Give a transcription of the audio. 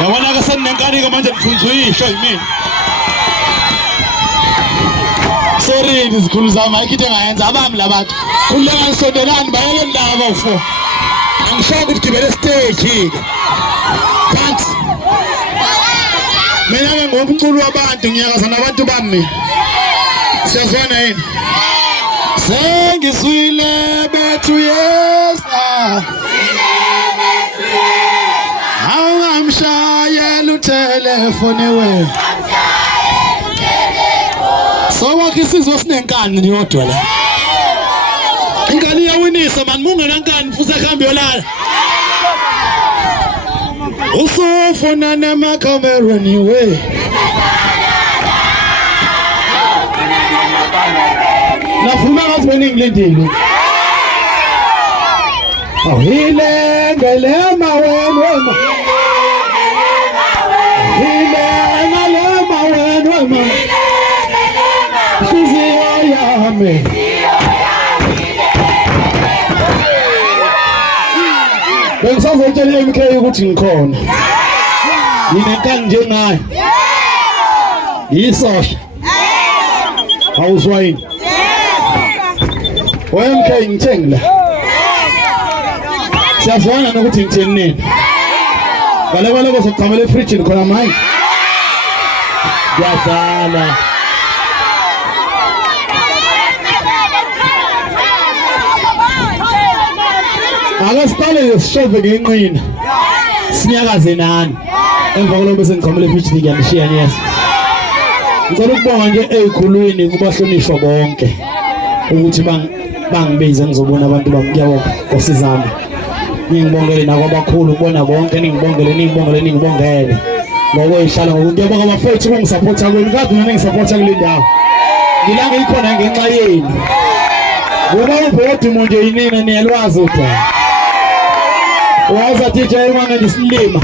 Yabona ke seninenkani ke manje nifundzwa isho yimina. Sorry izikhulu zami ayikho engayenza abami labantu. Khuleka nisondelani bayeke ndaba ufo. Angisho ukuthi gibele stage. Kanti mina ke ngomculo wabantu ngiyakaza nabantu bami. Siyazwana yini? Sengizwile bethu yesa. Awungamshayela utelefone we. So wakhe isizwe sinenkani niyodwa la. Ingane iyawinisa man mungena nkani futhi akhambe yolala. Usufuna namacameroni we. Nafuna ngathi mina ngilindile. Awile ngelema wena. Ile ngelema wena. Siziyo yami. Bengisazotshela MK ukuthi ngikhona. Nginenkani njengayo. Yisosha. Awuzwa yini? MK ngithenge la. Siyazwana nokuthi ngitheni nini. Ngale bazochamela efridge khona manje. Yadala. Ake siqale ngesishove ngenqina. Sinyakaze nani. Emva koloko bese ngichamela efridge ngiyanishiya nyesa. Ngicela ukubonga nje ezikhulwini kubahlonishwa bonke ukuthi bangibize ngizobona abantu bami kuyabonga ngosizami. Ngibongele nakwabakhulu ukubona bonke ningibongele. Ngoba ihlala ngokuyabonga abafowethu kungisupporta kwenu kade mina ngisupporta kule ndawo. Ngilanga ikhona ngenxa yenu. Ngoba ubhodi manje yinina niyalwazi ukuthi. Waza DJ manje silima.